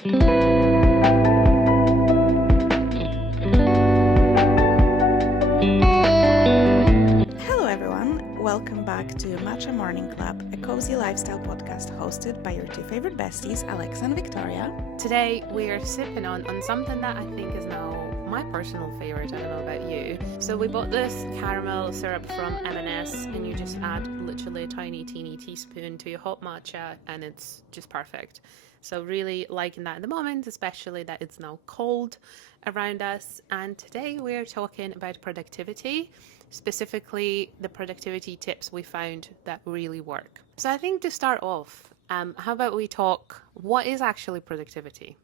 Hello everyone, welcome back to Matcha Morning Club, a cozy lifestyle podcast hosted by your two favorite besties, Alexa and Victoria. Today we're sipping on something that I think is now my personal favorite. I don't know about you. So we bought this caramel syrup from M&S, and you just add literally a tiny teeny teaspoon to your hot matcha and it's just perfect. So really liking that at the moment, especially that it's now cold around us. And today we're talking about productivity, specifically the productivity tips we found that really work. So I think to start off, how about we talk, what is actually productivity?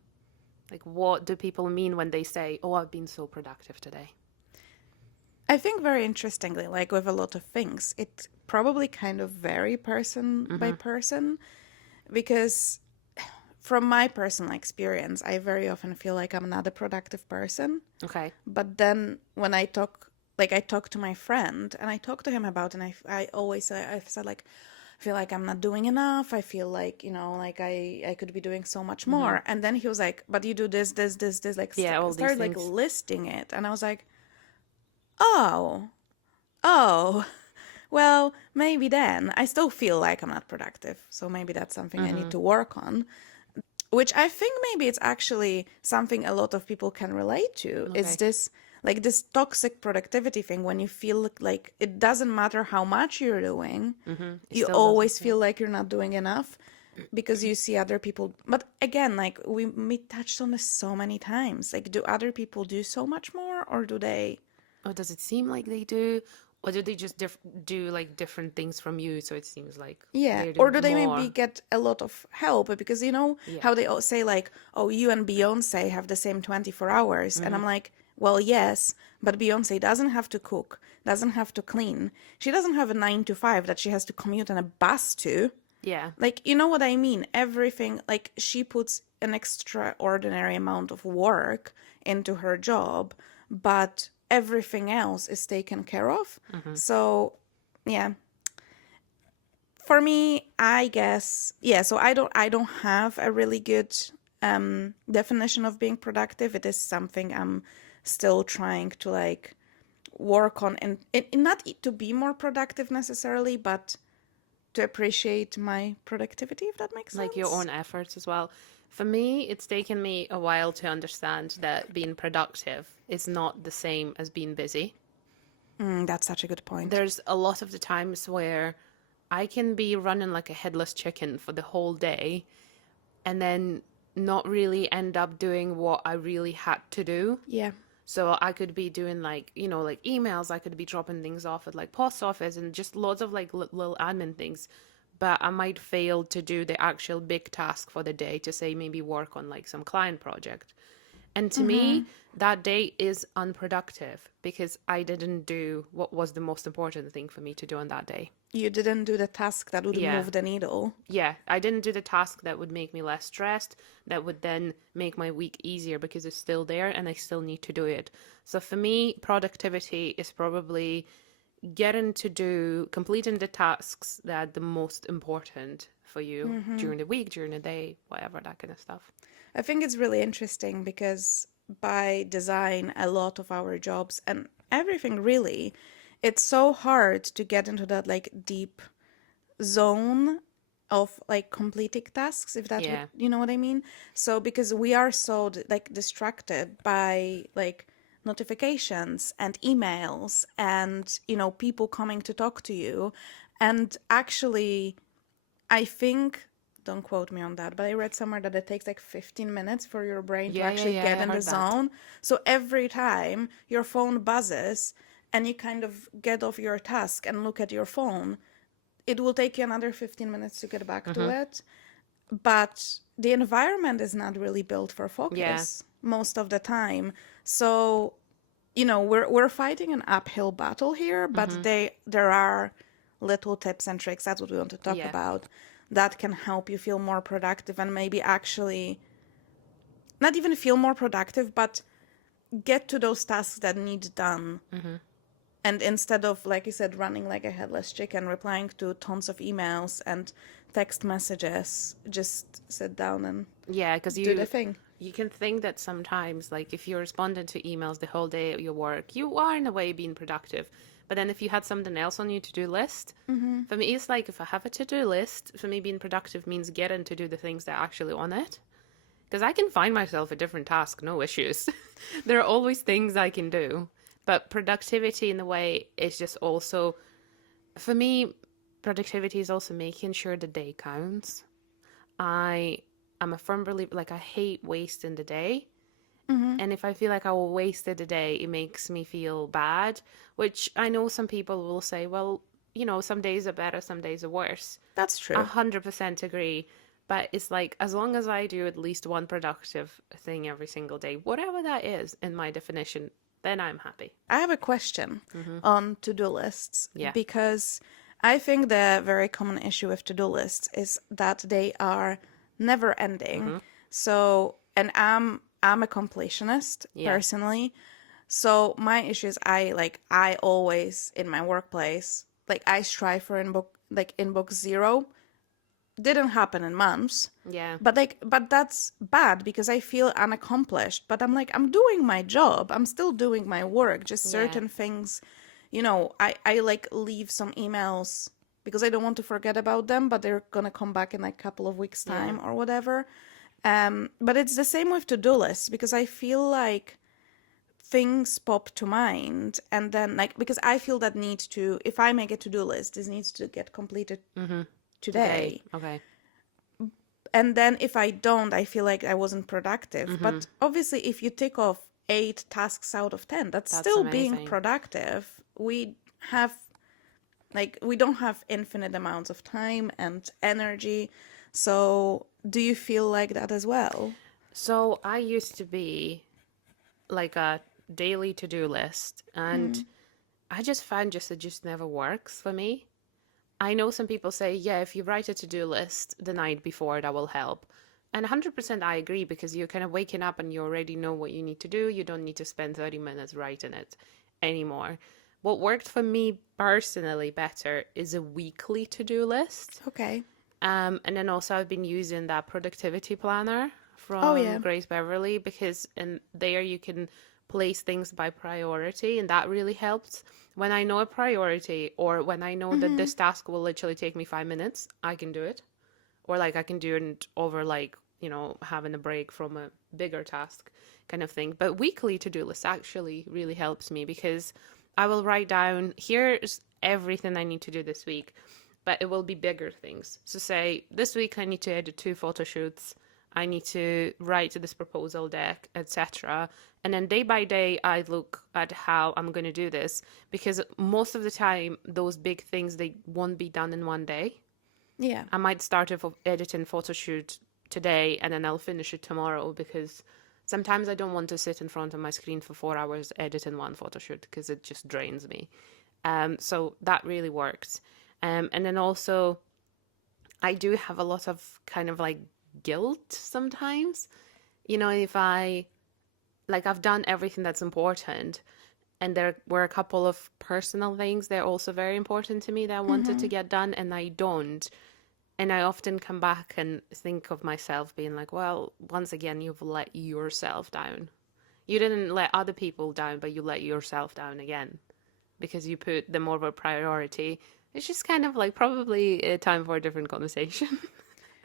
Like, what do people mean when they say, oh, I've been so productive today? I think very interestingly, like with a lot of things, it probably kind of vary person by person, because from my personal experience, I very often feel like I'm not a productive person. Okay. But then when I talk to my friend and I talk to him about it, and I always say, I've said like, I feel like I'm not doing enough. I feel like, like I could be doing so much more. And then he was like, but you do this, like all these started like things. listing it. And I was like, oh, well, maybe then I still feel like I'm not productive. So maybe that's something I need to work on. Which I think maybe it's actually something a lot of people can relate to. Okay. Is this like this toxic productivity thing when you feel like it doesn't matter how much you're doing, you always feel like you're not doing enough because you see other people. But again, like we touched on this so many times. Like, do other people do so much more, or do they? Or does it seem like they do? Or do they just do like different things from you? So it seems like Yeah, they're or doing do they more. maybe get a lot of help? Because how they all say like, oh, you and Beyonce have the same 24 hours. And I'm like, well, yes, but Beyonce doesn't have to cook, doesn't have to clean. She doesn't have a 9 to 5 that she has to commute on a bus to. Yeah. Like, you know what I mean? Everything, like, she puts an extraordinary amount of work into her job, but everything else is taken care of. So, yeah. For me, I guess, yeah, so I don't have a really good definition of being productive. It is something I'm still trying to like work on, and not to be more productive necessarily, but to appreciate my productivity, if that makes sense. Like your own efforts as well. For me, it's taken me a while to understand that being productive is not the same as being busy. That's such a good point. There's a lot of the times where I can be running like a headless chicken for the whole day and then not really end up doing what I really had to do. Yeah. So I could be doing like, like emails, I could be dropping things off at like post office and just lots of like little admin things. But I might fail to do the actual big task for the day, to say maybe work on like some client project. And to me, that day is unproductive because I didn't do what was the most important thing for me to do on that day. You didn't do the task that would move the needle. Yeah, I didn't do the task that would make me less stressed, that would then make my week easier because it's still there and I still need to do it. So for me, productivity is probably completing the tasks that are the most important for you during the week, during the day, whatever, that kind of stuff. I think it's really interesting because by design, a lot of our jobs and everything really, it's so hard to get into that like deep zone of like completing tasks, if that you know what I mean. So because we are so like distracted by like notifications and emails and people coming to talk to you, and actually I think, don't quote me on that, but I read somewhere that it takes like 15 minutes for your brain to actually get in the zone. So every time your phone buzzes and you kind of get off your task and look at your phone, it will take you another 15 minutes to get back to it. But the environment is not really built for focus most of the time. So, we're fighting an uphill battle here, but there are little tips and tricks, that's what we want to talk about, that can help you feel more productive and maybe actually not even feel more productive, but get to those tasks that need done And instead of, like you said, running like a headless chicken, replying to tons of emails and text messages, just sit down and Yeah, because do the thing. you can think that sometimes, like, if you're responding to emails the whole day at your work, you are in a way being productive. But then if you had something else on your to-do list, for me, it's like if I have a to-do list, for me being productive means getting to do the things that are actually on it. Because I can find myself a different task, no issues. There are always things I can do. But productivity in a way is just also, for me, productivity is also making sure the day counts. I am a firm believer, like, I hate wasting the day. And if I feel like I will wasted a day, it makes me feel bad, which I know some people will say, well, some days are better, some days are worse. That's A true. 100% agree. But it's like, as long as I do at least one productive thing every single day, whatever that is in my definition, then I'm happy. I have a question on to-do lists Yeah. because I think the very common issue with to-do lists is that they are never ending. So, and I'm a completionist Yeah. personally. So my issue is I always in my workplace, like I strive for inbox zero. Didn't happen in months. Yeah. But that's bad because I feel unaccomplished. But I'm doing my job. I'm still doing my work. Just Yeah. certain things, I like leave some emails because I don't want to forget about them, but they're gonna come back in like a couple of weeks' time or whatever. But it's the same with to-do lists because I feel like things pop to mind and then because I feel that need to, if I make a to-do list, this needs to get completed today. Okay. And then if I don't, I feel like I wasn't productive. But obviously, if you tick off 8 tasks out of 10, that's still being amazing. productive. We have, we don't have infinite amounts of time and energy. So do you feel like that as well? So I used to be like a daily to-do list, and I just find it just never works for me. I know some people say, yeah, if you write a to-do list the night before, that will help. And 100% I agree, because you're kind of waking up and you already know what you need to do. You don't need to spend 30 minutes writing it anymore. What worked for me personally better is a weekly to-do list. Okay. And then also I've been using that productivity planner Oh, from yeah. Grace Beverly, because in there you can place things by priority, and that really helps. When I know a priority, or when I know that this task will literally take me 5 minutes, I can do it. Or like I can do it over having a break from a bigger task kind of thing. But weekly to-do list actually really helps me, because I will write down, here's everything I need to do this week, but it will be bigger things. So say this week I need to edit 2 photo shoots, I need to write this proposal deck, etc. And then day by day, I look at how I'm going to do this, because most of the time, those big things, they won't be done in one day. Yeah. I might start off editing photo shoot today, and then I'll finish it tomorrow, because sometimes I don't want to sit in front of my screen for 4 hours editing one photo shoot, because it just drains me. So that really works. And then also, I do have a lot of kind of like guilt sometimes. If I've done everything that's important, and there were a couple of personal things that are also very important to me that I wanted to get done, and I don't. And I often come back and think of myself being like, well, once again, you've let yourself down. You didn't let other people down, but you let yourself down again, because you put them over priority. It's just kind of like probably a time for a different conversation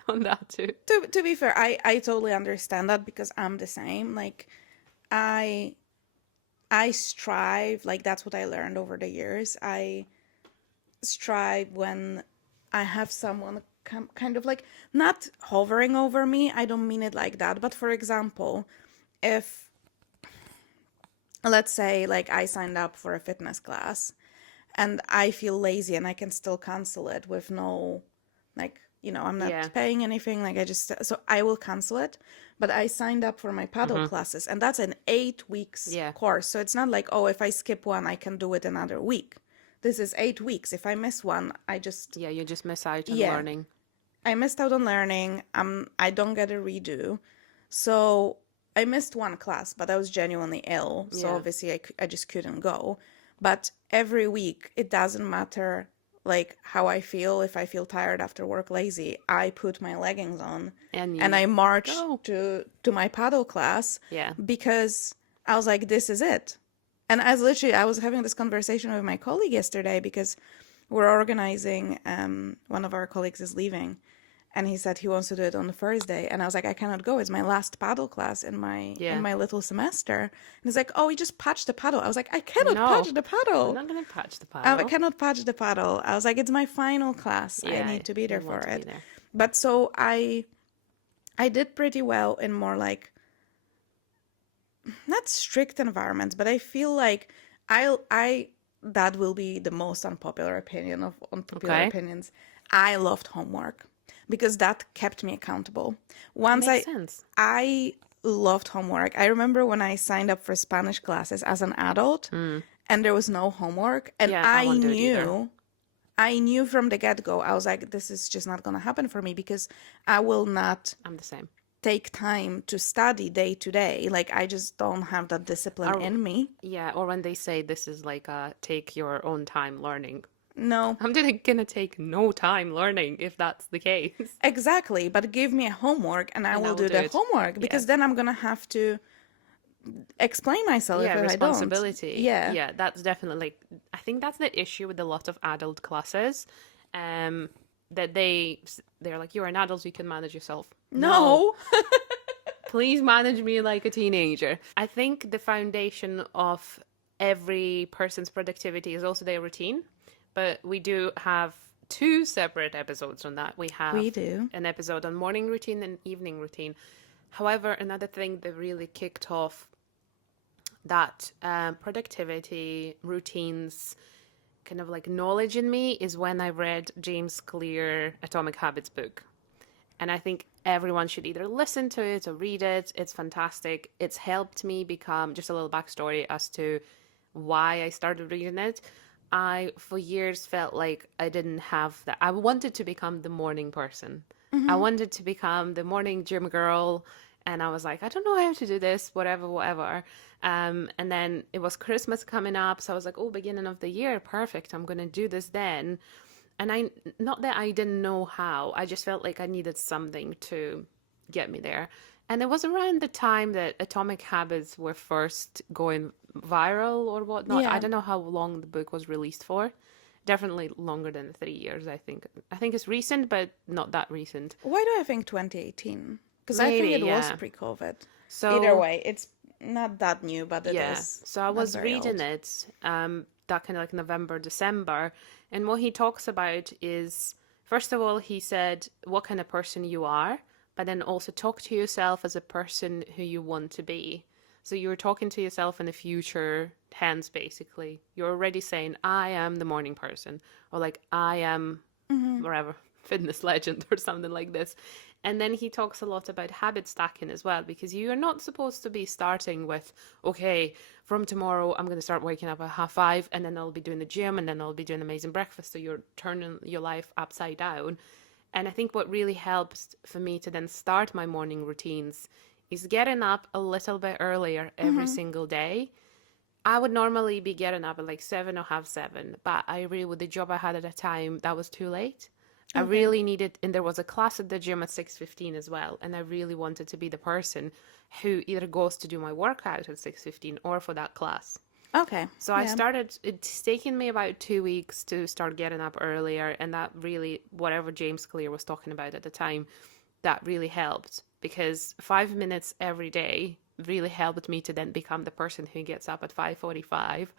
on that too. To be fair, I totally understand that because I'm the same. I strive, that's what I learned over the years. I strive when I have someone kind of not hovering over me. I don't mean it like that. But for example, if let's say I signed up for a fitness class and I feel lazy and I can still cancel it with no, I'm not paying anything. So I will cancel it. But I signed up for my paddle classes, and that's an 8 weeks course. So it's not like, oh, if I skip one, I can do it another week. This is 8 weeks. If I miss one, you just miss out on learning. I missed out on learning. I don't get a redo. So I missed one class, but I was genuinely ill. So obviously I just couldn't go. But every week, it doesn't matter like how I feel. If I feel tired after work, lazy, I put my leggings on And and you I march go. to my paddle class Yeah. because I was like, this is it. And I was having this conversation with my colleague yesterday because we're organizing. One of our colleagues is leaving, and he said he wants to do it on Thursday. And I was like, I cannot go. It's my last paddle class in Yeah. my little semester. And he's like, oh, we just patched the paddle. I was like, I cannot patch No, the I'm paddle. not going to patch the I paddle. cannot patch the paddle. I was like, it's my final class. I Yeah, need to be there you for want to be it. there. But so I did pretty well in more like not strict environments, but I feel like I that will be the most unpopular opinion of unpopular Okay. opinions. I loved homework because that kept me accountable. That Once makes sense. I loved homework. I remember when I signed up for Spanish classes as an adult Mm. and there was no homework and Yeah, I won't do it either. I knew from the get-go. I was like, this is just not going to happen for me because I will not I'm the same. take time to study day to day. Like I just don't have that discipline Or in me. yeah, or when they say this is like take your own time learning. No, I'm just gonna take no time learning if that's the case. exactly. But give me a homework and I And I will will do do the it. homework Yeah. because then I'm gonna have to explain myself Yeah, if I don't. responsibility. Yeah, Yeah, that's definitely like I think that's the issue with a lot of adult classes. Um that they're like, you're an adult, you can manage yourself. No. no. Please manage me like a teenager. I think the foundation of every person's productivity is also their routine, but we do have two separate episodes on that. We We have do. an episode on morning routine and evening routine. However, another thing that really kicked off that productivity routines kind of like knowledge in me is when I read James Clear Atomic Habits book. And I think everyone should either listen to it or read it. It's fantastic. It's helped me become just a little backstory as to why I started reading it. I, for years, felt like I didn't have that. I wanted to become the morning person. I Mm-hmm. wanted to become the morning gym girl. And I was like, I don't know how to do this, whatever, whatever. And then it was Christmas coming up. So I was like, oh, beginning of the year, perfect. I'm going to do this then. And I, not that I didn't know how, I just felt like I needed something to get me there. And it was around the time that Atomic Habits were first going viral or whatnot. I Yeah. don't know how long the book was released for. Definitely longer than 3 years, I think. I think it's recent, but not that recent. Why do I think 2018? Because I think Maybe, it was yeah. pre-COVID. Either So, way, it's not that new, but it yeah. is So I not was very reading old. it that kind of like November, December. And what he talks about is, first of all, he said what kind of person you are, but then also talk to yourself as a person who you want to be. So you're talking to yourself in the future tense, basically. You're already saying, I am the morning person, or like, I am Mm-hmm. wherever, fitness legend or something like this. And then he talks a lot about habit stacking as well, because you are not supposed to be starting with, okay, from tomorrow I'm going to start waking up at 5:30 and then I'll be doing the gym and then I'll be doing amazing breakfast. So you're turning your life upside down. And I think what really helps for me to then start my morning routines is getting up a little bit earlier every Mm-hmm. single day. I would normally be getting up at like 7 or 7:30, but I really, with the job I had at the time, that was too late. I Okay. really needed, and there was a class at the gym at 6:15 as well, and I really wanted to be the person who either goes to do my workout at 6:15 or for that class. Okay. So I Yeah. started, it's taken me about 2 weeks to start getting up earlier, and that really, whatever James Clear was talking about at the time, that really helped because 5 minutes every day really helped me to then become the person who gets up at 5:45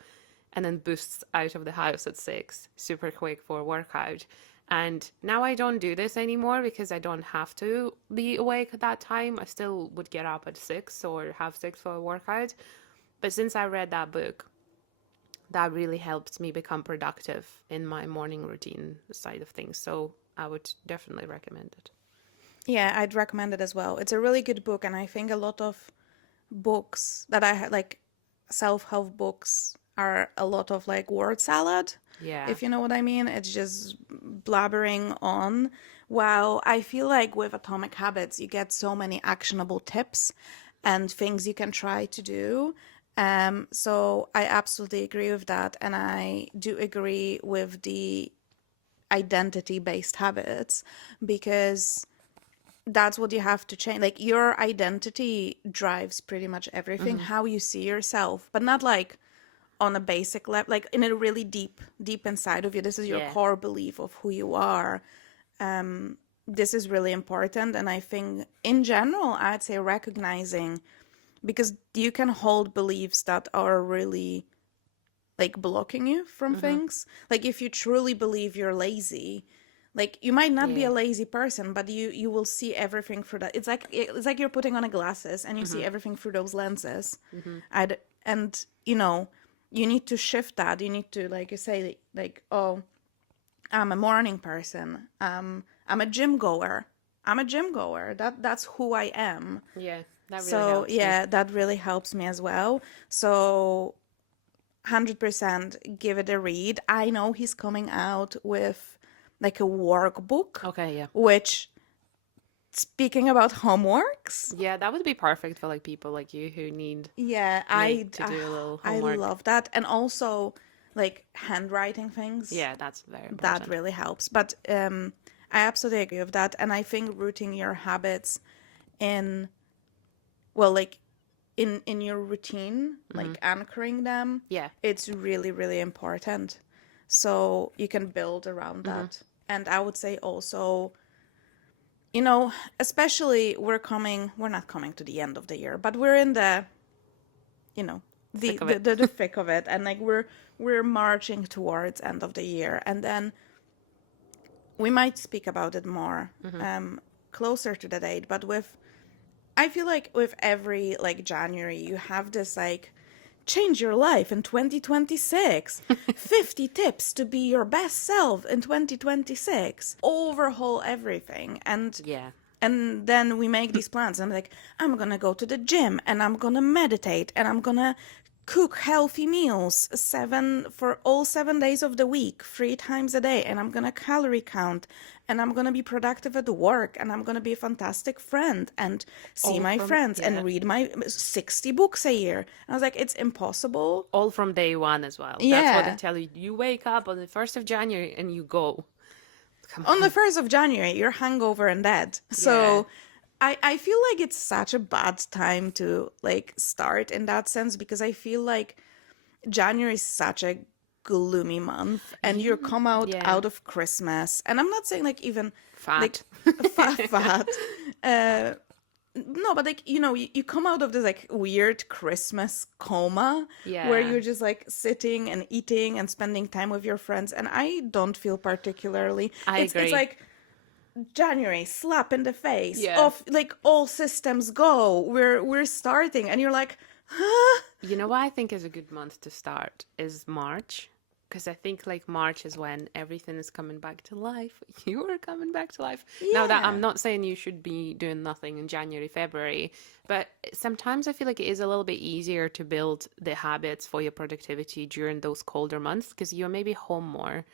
and then boosts out of the house at 6 super quick for a workout. And now I don't do this anymore because I don't have to be awake at that time. I still would get up at 6 or have 6 for a workout. But since I read that book, that really helped me become productive in my morning routine side of things. So I would definitely recommend it. Yeah, I'd recommend it as well. It's a really good book, and I think a lot of books that I had, like self-help books, are a lot of like word salad, Yeah. if you know what I mean. It's just blabbering on. While I feel like with Atomic Habits, you get so many actionable tips and things you can try to do. So I absolutely agree with that. And I do agree with the identity-based habits because that's what you have to change. Like your identity drives pretty much everything, Mm-hmm. how you see yourself, but not like on a basic level, like in a really deep inside of you. This is your Yeah. core belief of who you are. This is really important. And I think in general, I'd say recognizing, because you can hold beliefs that are really like blocking you from Mm-hmm. things. Like if you truly believe you're lazy, like you might not be Yeah. a lazy person, but you will see everything through that. It's like you're putting on a glasses and you Mm-hmm. see everything through those lenses. Mm-hmm. And you know, you need to shift that. You need to, like you say, like, oh, I'm a morning person. I'm a gym goer. I'm a gym goer. That's who I am. Yeah. That really So helps me. yeah, that really helps me as well. So 100% give it a read. I know he's coming out with like a workbook, Okay, yeah. which, speaking about homeworks, Yeah, that would be perfect for like people like you who yeah, need to do a little I homework. love that. And also like handwriting things, Yeah, that's very that important. really helps. But I absolutely agree with that. And I think rooting your habits in, well, like in your routine, Mm-hmm. like anchoring them, Yeah. it's really, really important. So you can build around Mm-hmm. that. And I would say also, especially we're not coming to the end of the year, but we're in the, you know, Thick of it. the thick of it. And like we're marching towards end of the year. And then we might speak about it more Mm-hmm. closer to the date. But I feel like with every like January, you have this like change your life in 2026, 50 tips to be your best self in 2026, overhaul everything. Yeah. And then we make these plans. I'm like, I'm gonna go to the gym and I'm gonna meditate and I'm gonna cook healthy meals for all 7 days of the week, 3 times a day, and I'm gonna calorie count and I'm gonna be productive at work and I'm gonna be a fantastic friend and see All my from friends yeah. and read my 60 books a year. And I was like, it's impossible. All from day one as well. That's what they Yeah. tell you. You wake up on the 1st of January and you go. Come On the on. 1st of January, you're hungover and dead. Yeah. So I feel like it's such a bad time to like start in that sense because I feel like January is such a gloomy month and you come Yeah. out of Christmas. And I'm not saying like even like Fat. fat. Uh no, but like you come out of this like weird Christmas coma where Yeah. you're just like sitting and eating and spending time with your friends, and I don't feel particularly. I It's agree. like January, slap in the face Yeah. of like all systems go. We're starting, and you're like, huh? You know what I think is a good month to start is March. Because I think like March is when everything is coming back to life. You are coming back to life. Now that I'm Yeah, not saying you should be doing nothing in January, February, but sometimes I feel like it is a little bit easier to build the habits for your productivity during those colder months because you're maybe home more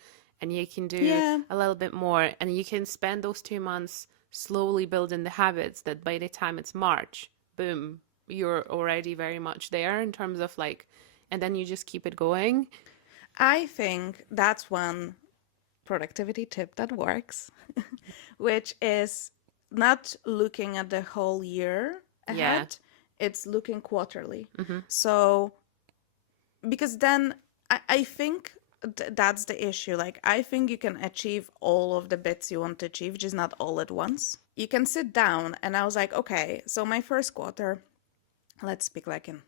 and you can do yeah. a little bit more and you can spend those 2 months slowly building the habits that by the time it's March, boom, you're already very much there in terms of like, and then you just keep it going. I think that's one productivity tip that works, which is not looking at the whole year Yeah. ahead. It's looking quarterly. Mm-hmm. So because then I think that's the issue. Like, I think you can achieve all of the bits you want to achieve, just not all at once. You can sit down, and I was like, okay, so my first quarter, let's speak like in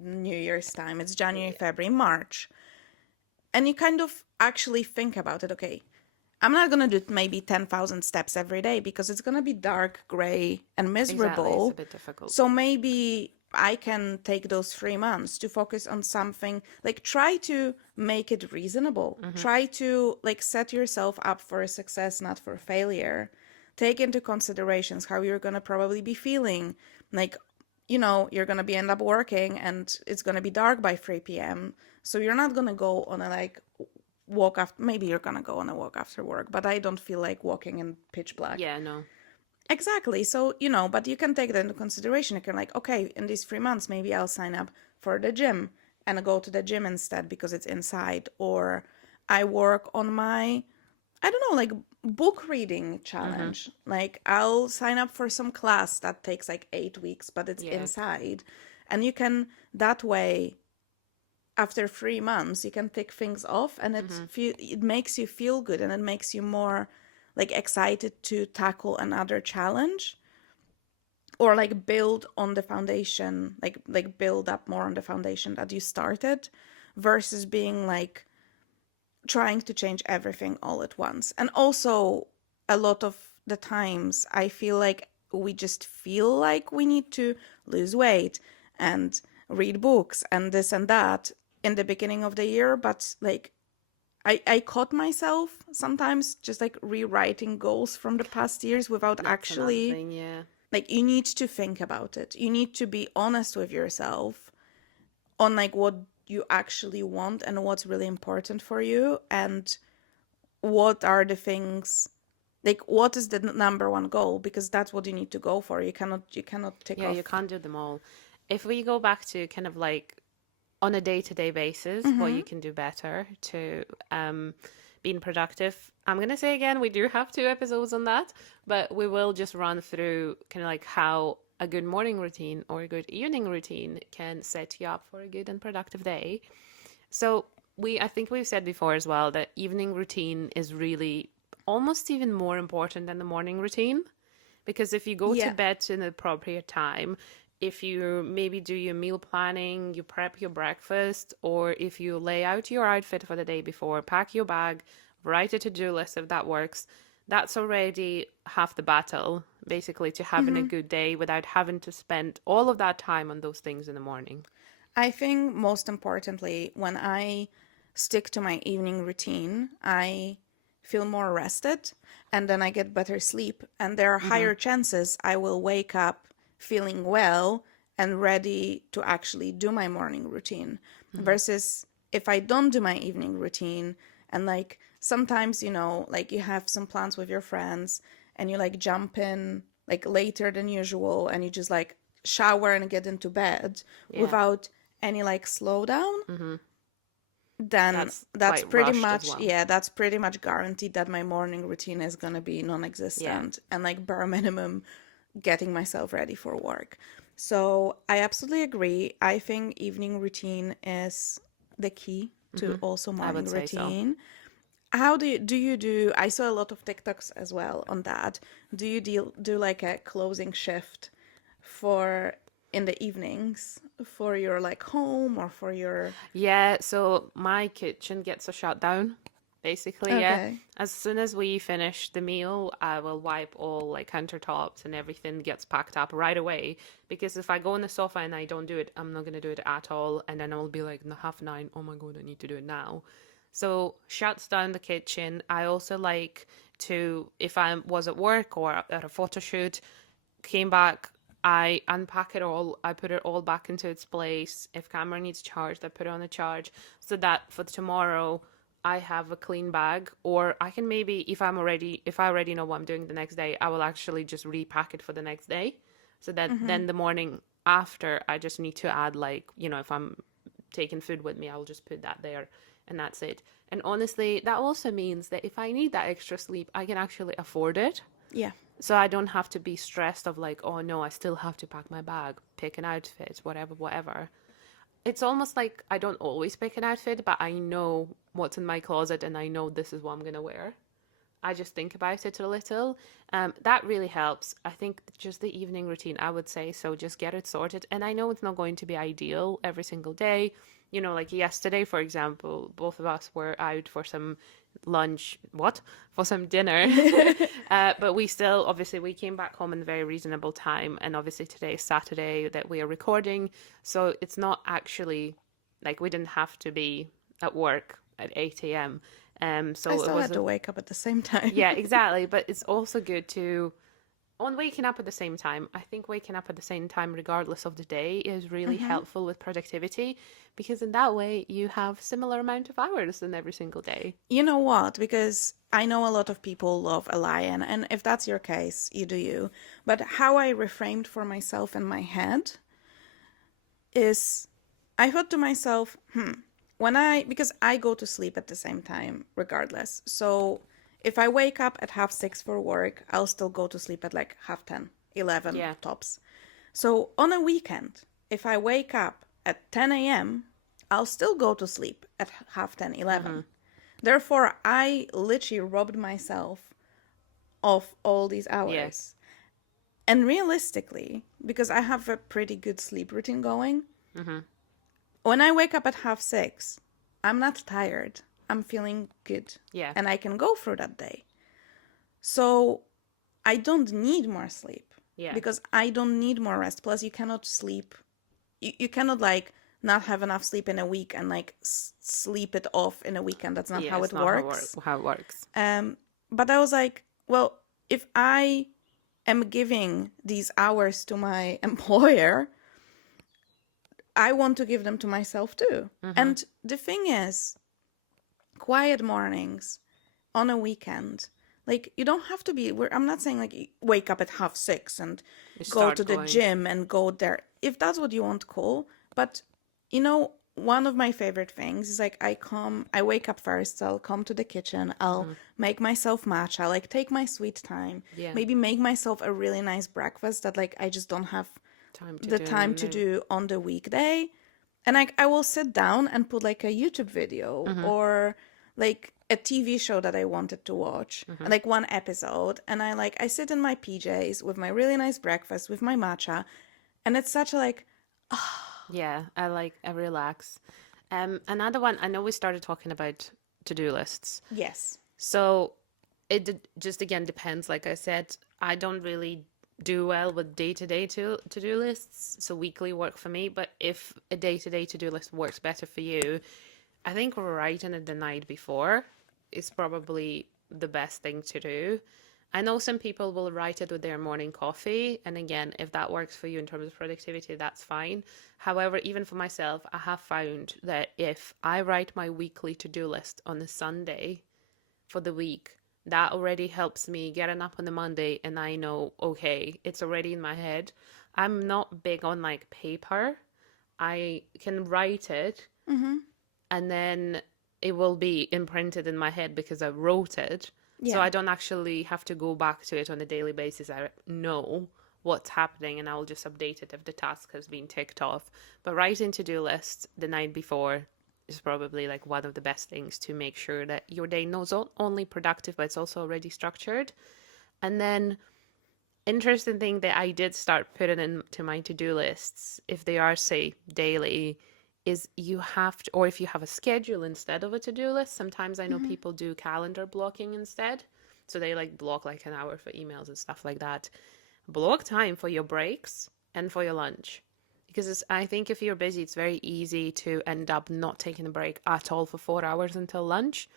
New Year's time, it's January, February, March. And you kind of actually think about it, okay, I'm not going to do maybe 10,000 steps every day because it's going to be dark, gray, and Exactly. It's a miserable. bit difficult. So maybe I can take those 3 months to focus on something, like try to make it reasonable. Mm-hmm. Try to like set yourself up for a success, not for failure. Take into considerations how you're going to probably be feeling. Like, you're going to be end up working and it's going to be dark by 3 p.m. So you're not going to go on a like walk after, maybe you're going to go on a walk after work, but I don't feel like walking in pitch black. Yeah, no. Exactly. So, you know, but you can take that into consideration. You can like, okay, in these 3 months, maybe I'll sign up for the gym and go to the gym instead because it's inside. Or I work on my, I don't know, like book reading Mm-hmm. challenge. Like I'll sign up for some class that takes like 8 weeks, but it's Yeah. inside. And you can that way after 3 months you can tick things off and Mm-hmm. it makes you feel good and it makes you more like excited to tackle another challenge or like build on the foundation like build up more on the foundation that you started versus being like trying to change everything all at once. And also a lot of the times I feel like we just feel like we need to lose weight and read books and this and that in the beginning of the year, but like I caught myself sometimes just like rewriting goals from the past years without That's another actually thing, yeah. like you need to think about it. You need to be honest with yourself on like what you actually want and what's really important for you and what are the things like what is the number one goal because that's what you need to go for. You cannot tick Yeah, you off. can't do them all. If we go back to kind of like on a day-to-day basis, what Mm-hmm. you can do better to being productive. I'm gonna say again, we do have 2 episodes on that, but we will just run through kind of like how a good morning routine or a good evening routine can set you up for a good and productive day. So I think we've said before as well that evening routine is really almost even more important than the morning routine. Because if you go to Yeah. bed in the appropriate time, if you maybe do your meal planning, you prep your breakfast, or if you lay out your outfit for the day before, pack your bag, write a to-do list if that works, that's already half the battle, basically, to having a Mm-hmm. good day without having to spend all of that time on those things in the morning. I think most importantly, when I stick to my evening routine, I feel more rested and then I get better sleep. And there are Mm-hmm. higher chances I will wake up feeling well and ready to actually do my morning routine. Mm-hmm. Versus if I don't do my evening routine, and like sometimes, you know, like you have some plans with your friends and you like jump in like later than usual and you just like shower and get into bed Yeah. without any like slowdown, Mm-hmm. then That's quite rushed as well. that's pretty much guaranteed that my morning routine is gonna be Yeah. non-existent and like bare minimum getting myself ready for work. So I absolutely agree. I think evening routine is the key to Mm-hmm. also I would morning say so. routine. How do you do I saw a lot of TikToks as well on that. Do you do like a closing shift for in the evenings for your like home or for your Yeah, so my kitchen gets a shutdown, basically, yeah. okay. As soon as we finish the meal, I will wipe all like countertops and everything gets packed up right away. Because if I go on the sofa and I don't do it, I'm not gonna do it at all. And then I'll be like 9:30, oh my God, I need to do it now. So shuts down the kitchen. I also like to, if I was at work or at a photo shoot, came back, I unpack it all, I put it all back into its place. If camera needs charged, I put it on the charge so that for tomorrow I have a clean bag. Or I can maybe, if I already know what I'm doing the next day, I will actually just repack it for the next day. So that Mm-hmm. then the morning after, I just need to add, like, if I'm taking food with me, I'll just put that there and that's it. And honestly, that also means that if I need that extra sleep, I can actually afford it, Yeah. so I don't have to be stressed of like, oh no, I still have to pack my bag, pick an outfit, whatever, whatever. It's almost like I don't always pick an outfit, but I know what's in my closet and I know this is what I'm gonna wear. I just think about it a little. That really helps. I think just the evening routine, I would say. So just get it sorted. And I know it's not going to be ideal every single day. Like yesterday, for example, both of us were out for some lunch, what? For some dinner. But we still, obviously, we came back home in a very reasonable time. And obviously, today is Saturday that we are recording. So it's not actually like we didn't have to be at work at 8 a.m. I So it still was had to wake up at the same time. yeah, exactly. But it's also good to on waking up at the same time, I think waking up at the same time, regardless of the day, is really helpful with productivity because in that way you have similar amount of hours in every single day. You know what? Because I know a lot of people love a lion, and if that's your case, you do you. But how I reframed for myself in my head is I thought to myself, because I go to sleep at the same time regardless. So if I wake up at 6:30 for work, I'll still go to sleep at like 10:30, 11 Yeah. tops. So on a weekend, if I wake up at 10 a.m., I'll still go to sleep at 10:30, 11. Therefore, I literally robbed myself of all these Yeah. hours. And realistically, because I have a pretty good sleep routine going, when I wake up at 6:30, I'm not tired. I'm feeling good. Yeah. And I can go through that day. So I don't need more sleep. Yeah. Because I don't need more rest. Plus, you cannot sleep. You cannot like not have enough sleep in a week and like sleep it off in a weekend. That's not Yeah, how it's it not works. how it works. But I was like, well, if I am giving these hours to my employer, I want to give them to myself too. And the thing is, quiet mornings on a weekend, like you don't have to be, I'm not saying like wake up at 6:30 and You go start to the going. gym and go there. If that's what you want, cool. But you know, one of my favorite things is like I wake up first, I'll come to the kitchen, I'll make myself matcha, like take my sweet time, Yeah. maybe make myself a really nice breakfast that like I just don't have the time to do on the weekday. And like I will sit down and put like a YouTube video or like a TV show that I wanted to watch, and like one episode, and I sit in my PJs with my really nice breakfast with my matcha, and it's such a like Yeah, I relax. Another one, I know we started talking about to-do lists. yes. So just again depends. Like I said, I don't really do well with day-to-day to-do lists. So weekly work for me. But if a day-to-day to-do list works better for you, I think writing it the night before is probably the best thing to do. I know some people will write it with their morning coffee. And again, if that works for you in terms of productivity, that's fine. However, even for myself, I have found that if I write my weekly to-do list on a Sunday for the week, that already helps me getting up on the Monday and I know, okay, it's already in my head. I'm not big on like paper. I can write it and then it will be imprinted in my head because I wrote it. So Yeah. I don't actually have to go back to it on a daily basis. I know what's happening and I'll just update it if the task has been ticked off. But writing to-do lists the night before is probably like one of the best things to make sure that your day not only productive, but it's also already structured. And then interesting thing that I did start putting into my to-do lists, if they are, say, daily, is you have to, or if you have a schedule instead of a to-do list, sometimes I know people do calendar blocking instead. So they like block like an hour for emails and stuff like that. Block time for your breaks and for your lunch. Because I think if you're busy, it's very easy to end up not taking a break at all for 4 hours until lunch.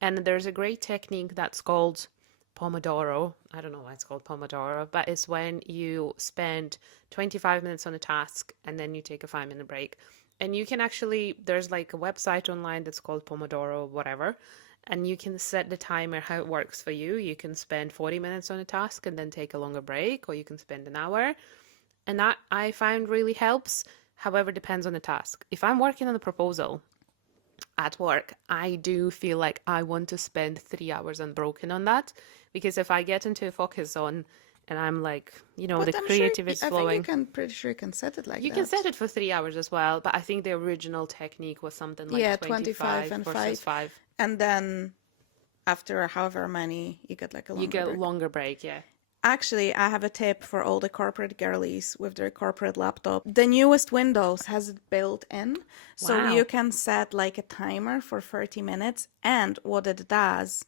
And there's a great technique that's called Pomodoro. I don't know why it's called Pomodoro, but it's when you spend 25 minutes on a task and then you take a 5-minute break. And you can actually, there's like a website online that's called Pomodoro, whatever. And you can set the timer how it works for you. You can spend 40 minutes on a task and then take a longer break, or you can spend an hour. And that I find really helps. However, depends on the task. If I'm working on a proposal at work, I do feel like I want to spend 3 hours unbroken on that. Because if I get into a focus zone and I'm like, But the I'm creative sure, is I flowing. think you can pretty sure you can set it like You that. can set it for 3 hours as well, but I think the original technique was something like 25 and versus 5. 5. And then after however many, you get like a longer You get a break. longer break, yeah. Actually, I have a tip for all the corporate girlies with their corporate laptop. The newest Windows has it built in, so Wow. you can set like a timer for 30 minutes. And what it does,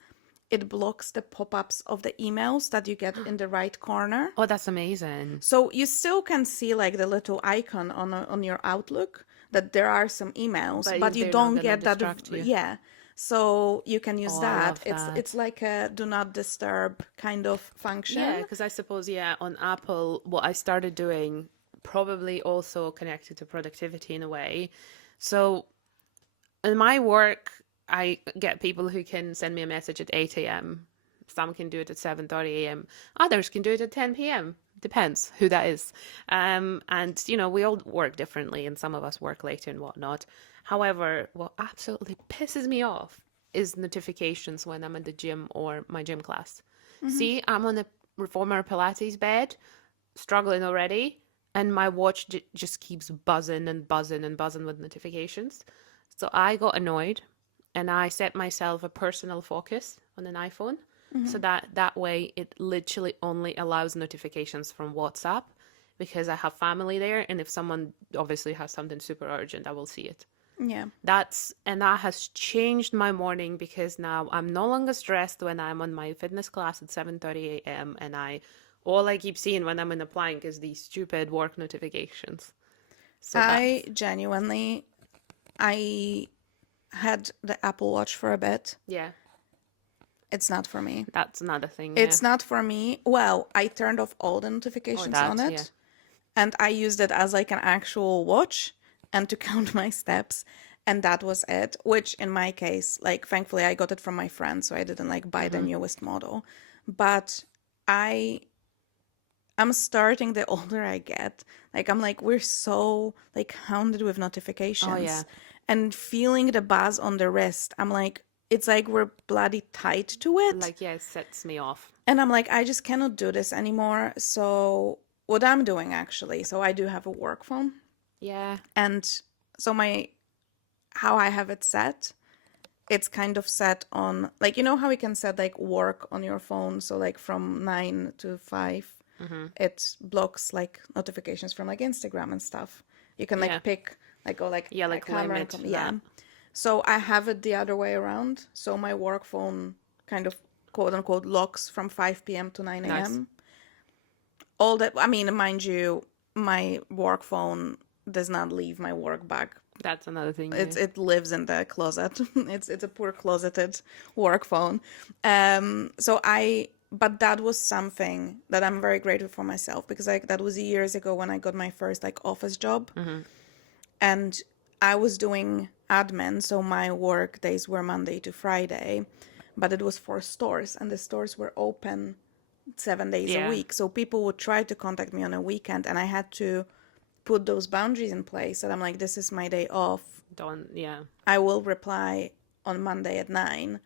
it blocks the pop-ups of the emails that you get in the right corner. Oh, that's amazing. So you still can see like the little icon on your Outlook that there are some emails, but you they're not don't gonna get that. distract you. Yeah. So you can use Oh, I that. love It's that. like a do not disturb kind of Yeah, function. because I suppose, yeah, on Apple, what I started doing, probably also connected to productivity in a way. So in my work, I get people who can send me a message at 8 a.m. Some can do it at 7:30 a.m. Others can do it at 10 p.m. Depends who that is. And, we all work differently, and some of us work later and whatnot. However, what absolutely pisses me off is notifications when I'm in the gym or my gym class. Hmm. See, I'm on a reformer Pilates bed, struggling already, and my watch just keeps buzzing and buzzing and buzzing with notifications. So I got annoyed and I set myself a personal focus on an iPhone so Hmm. that way it literally only allows notifications from WhatsApp because I have family there, and if someone obviously has something super urgent, I will see it. Yeah. That has changed my morning because now I'm no longer stressed when I'm on my fitness class at 7:30 a.m. and all I keep seeing when I'm in a plank is these stupid work notifications. So I that's genuinely, I had the Apple Watch for a bit. yeah, It's not for me. that's another thing, yeah. It's not for me. Well, I turned off all the Or notifications on that, yeah. it and I used it as like an actual watch and to count my steps. And that was it, which in my case, like thankfully I got it from my friend, so I didn't like buy the Mm-hmm. newest model. But I I'm starting the older I get. Like I'm like we're so like hounded with Oh yeah. notifications and feeling the buzz on the wrist. I'm like it's like we're bloody tied to it. Like yeah, it sets me off. And I'm like I just cannot do this anymore. So what I'm doing actually, so I do have a work phone Yeah. and so my how I have it set, it's kind of set on like you know how we can set like work on your phone, so like from 9 to 5 Mm-hmm. it blocks like notifications from like Instagram and stuff. You can Yeah. like pick like go like Yeah, a like camera and limit come yeah. that. So I have it the other way around. So my work phone kind of quote unquote locks from 5 p.m. to 9 Nice. a.m. All that I mean, mind you, my work phone does not leave my work bag. That's another thing, yeah. It lives in the closet. It's a poor closeted work phone. So I but that was something that I'm very grateful for myself because like that was years ago when I got my first like office job Mm-hmm. and I was doing admin, so my work days were Monday to Friday, but it was for stores and the stores were open 7 days a Yeah. week. So people would try to contact me on a weekend and I had to put those boundaries in place that I'm like, this is my day off. Don't yeah. I will reply on Monday at 9.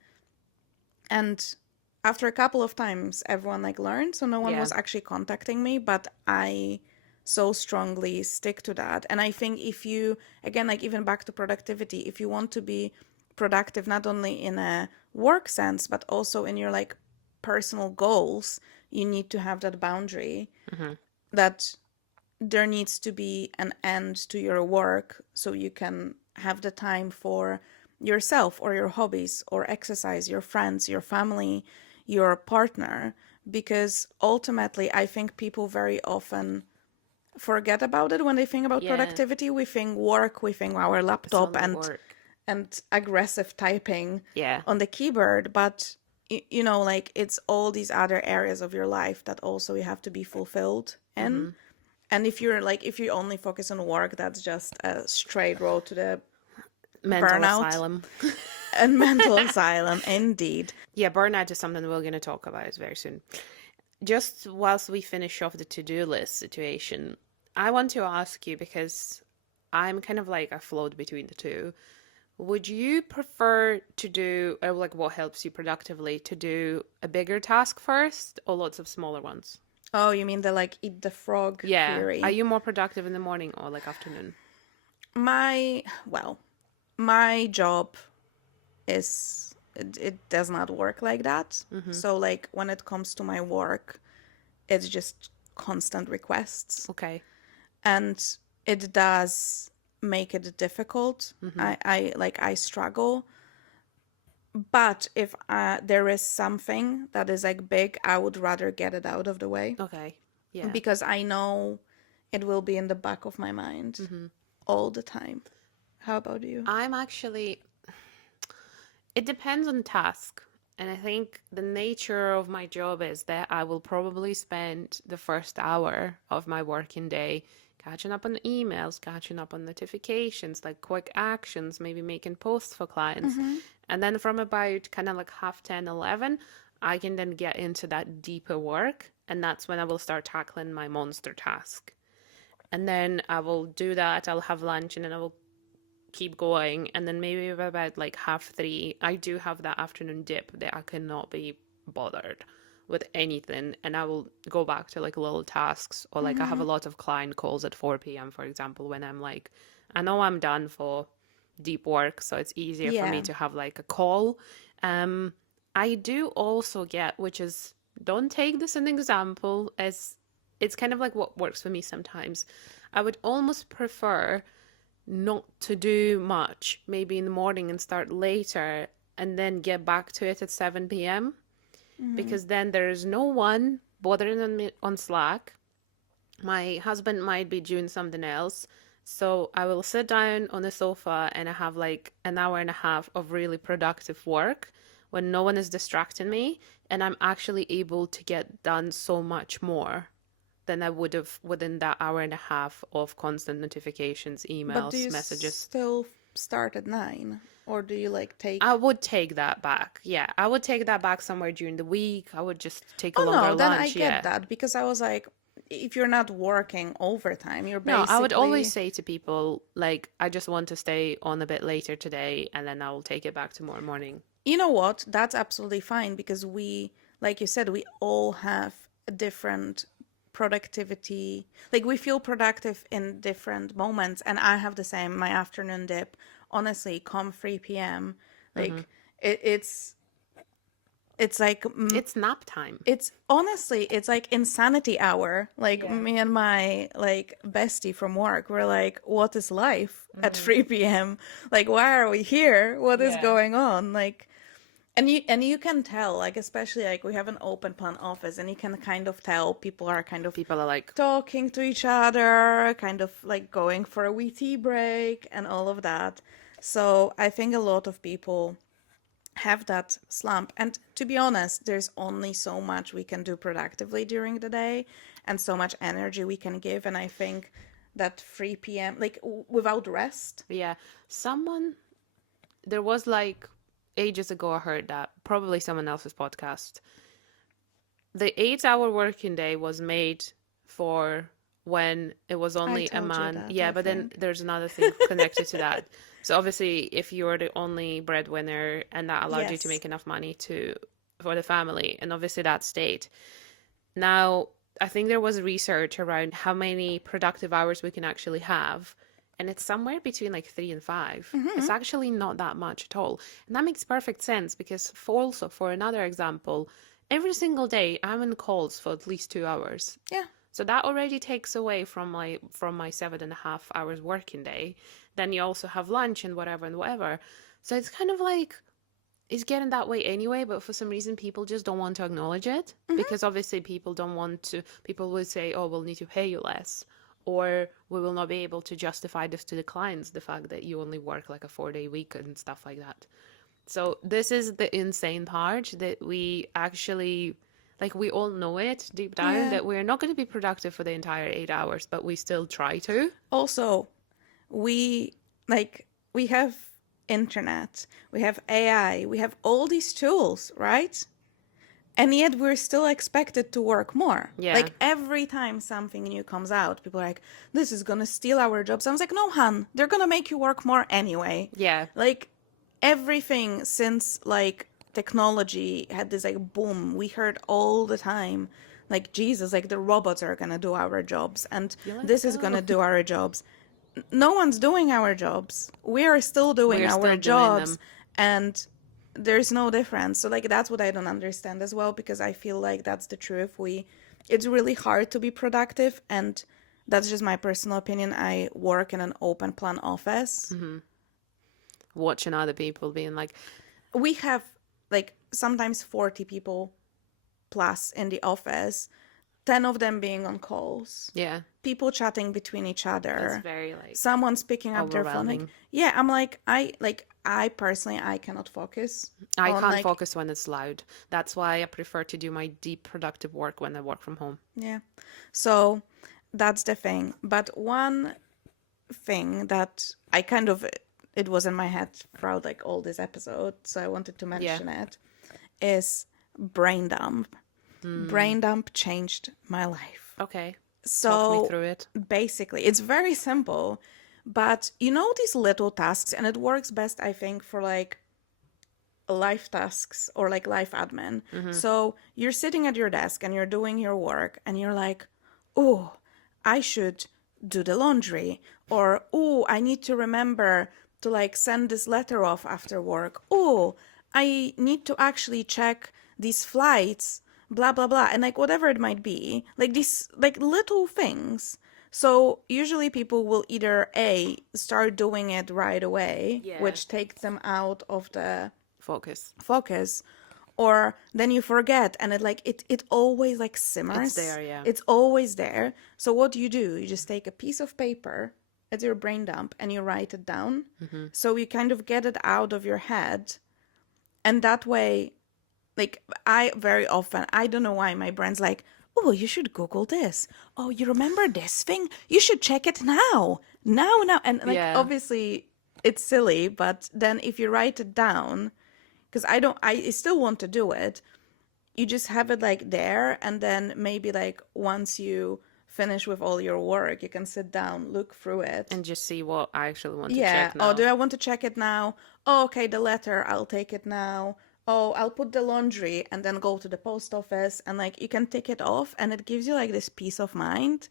And after a couple of times, everyone like learned. So no one Yeah. was actually contacting me, but I so strongly stick to that. And I think if you, again, like even back to productivity, if you want to be productive, not only in a work sense, but also in your like personal goals, you need to have that boundary Mm-hmm. that there needs to be an end to your work so you can have the time for yourself or your hobbies or exercise, your friends, your family, your partner. Because ultimately, I think people very often forget about it when they think about Yeah. productivity. We think work, we think our It's laptop only work. and aggressive typing Yeah. on the keyboard, but you know, like it's all these other areas of your life that also you have to be fulfilled in. Mm-hmm. And if you're like, if you only focus on work, that's just a straight road to the Mental burnout asylum. and mental asylum, indeed. Yeah, burnout is something we're going to talk about very soon. Just whilst we finish off the to-do list situation, I want to ask you because I'm kind of like I float between the two. Would you prefer to do, or like what helps you productively, to do a bigger task first or lots of smaller ones? Oh, you mean the like eat the frog Yeah. Are theory? you more productive in the morning or like afternoon? Well, my job it does not work like that. Mm-hmm. So like when it comes to my work, it's just constant requests. Okay. And it does make it difficult. Mm-hmm. I struggle. But if there is something that is like big, I would rather get it out of the way Okay. Yeah. because I know it will be in the back of my mind Mm-hmm. all the time. How about you? I'm actually It depends on the task. And I think the nature of my job is that I will probably spend the first hour of my working day catching up on emails, catching up on notifications, like quick actions, maybe making posts for clients. Mm-hmm. And then from about kind of like half 10, 11, I can then get into that deeper work. And that's when I will start tackling my monster task. And then I will do that. I'll have lunch and then I will keep going. And then maybe about like half 3, I do have that afternoon dip that I cannot be bothered with anything. And I will go back to like little tasks, or like I have Mm-hmm. a lot of client calls at 4 p.m., for example, when I'm like, I know I'm done for deep work. So it's easier for me Yeah. to have like a call. Um, I do also get, which is, don't take this an example, as it's kind of like what works for me sometimes. I would almost prefer not to do much, maybe in the morning and start later and then get back to it at 7 p.m. Mm-hmm. because then there's no one bothering me on Slack. My husband might be doing something else. So I will sit down on the sofa and I have like an hour and a half of really productive work when no one is distracting me. And I'm actually able to get done so much more than I would have within that hour and a half of constant notifications, But do emails, you messages. still start at 9? Or do you like I take. would take that back. Yeah, I would take that back somewhere during the week. I would just take a Oh longer no, then I lunch. get Yeah. that because I was like, if you're not working overtime, you're No, I would always basically. say to people, like, I just want to stay on a bit later today and then I will take it back tomorrow morning. You know what? That's absolutely fine because we, like you said, we all have a different productivity. Like we feel productive in different moments, and I have the same. My afternoon dip, honestly, come 3 p.m. Hmm. Like it's like It's nap time. it's honestly it's like insanity hour. Like Yeah. me and my like bestie from work, we're like, what is life at 3 p.m.? Like why are we here? What is Yeah. going on? Like, and you can tell, like especially like we have an open plan office, and you can kind of tell people are kind of People are like, talking to each other, kind of like going for a wee tea break and all of that. So I think a lot of people have that slump. And to be honest, there's only so much we can do productively during the day and so much energy we can give. And I think that 3 p.m., like without rest. yeah, someone, there was like ages ago, I heard that, probably someone else's podcast. The 8 hour working day was made for when it was I only a told you man. that, Yeah, I but then think. there's another thing connected to that. So obviously, if you're the only breadwinner and that allowed you to Yes. make enough money to for the family, and obviously that stayed. Now, I think there was research around how many productive hours we can actually have, and it's somewhere between like 3 and 5. Mm-hmm. It's actually not that much at all. And that makes perfect sense because, for also, for another example, every single day I'm in calls for at least 2 hours. Yeah. So that already takes away from my 7.5 hours working day. Then you also have lunch and whatever and whatever. So it's kind of like it's getting that way anyway, but for some reason people just don't want to acknowledge it Mm-hmm. because obviously people will say, oh, we'll need to pay you less, or we will not be able to justify this to the clients, the fact that you only work like a 4 day week and stuff like that. So this is the insane part that we actually, like, we all know it deep down Yeah. that we're not going to be productive for the entire 8 hours, but we still try to. Also, we we have internet, we have AI, we have all these tools, right? And yet we're still expected to work more. Yeah. Like every time something new comes out, people are like, this is gonna steal our jobs. I was like, no, hun, they're gonna make you work more anyway. Yeah. Like everything since like technology had this like boom, we heard all the time, like, Jesus, like the robots are gonna do our jobs and You're like, this is gonna oh. do our jobs. No one's doing our jobs. We are still doing We're our still doing jobs, them. and there's no difference. So like that's what I don't understand as well, because I feel like that's the truth. It's really hard to be productive, and that's just my personal opinion. I work in an open plan office. Watching other people being like, We have like sometimes 40 people plus in the office. 10 of them being on calls, Yeah. people chatting between each It's other, very like someone's picking up their phone. Like, overwhelming. yeah, I'm like, I personally, I cannot focus I on can't like, focus when it's loud. That's why I prefer to do my deep productive work when I work from home. yeah. So that's the thing. But one thing that I kind of, it was in my head throughout like all this episode, so I wanted to Yeah. mention it, is brain dump. Brain dump changed my life. Okay. Talk me So through it. basically, it's very simple, but you know these little tasks, and it works best, I think, for like life tasks or like life admin. Mm-hmm. So you're sitting at your desk and you're doing your work, and you're like, oh, I should do the laundry, or oh, I need to remember to like send this letter off after work. Oh, I need to actually check these flights, blah blah blah, and like whatever it might be, like these like little things. So usually people will either A, start doing it right away, Yeah. which takes them out of the Focus. focus, or then you forget, and it always like It's simmers. there, yeah. It's always there. So what do? You just take a piece of paper as your brain dump and you write it down. Mm-hmm. So you kind of get it out of your head, and that way, like, I very often, I don't know why, my brain's like, oh, you should Google this. Oh, you remember this thing? You should check it now. And like, Yeah. obviously it's silly, but then if you write it down, because I still want to do it, you just have it like there, and then maybe like once you finish with all your work, you can sit down, look through it. And just see what I actually want to Yeah. check Oh, now. do I want to check it now? Oh, okay, the letter, I'll take it now. Oh, I'll put the laundry and then go to the post office, and like you can tick it off, and it gives you like this peace of mind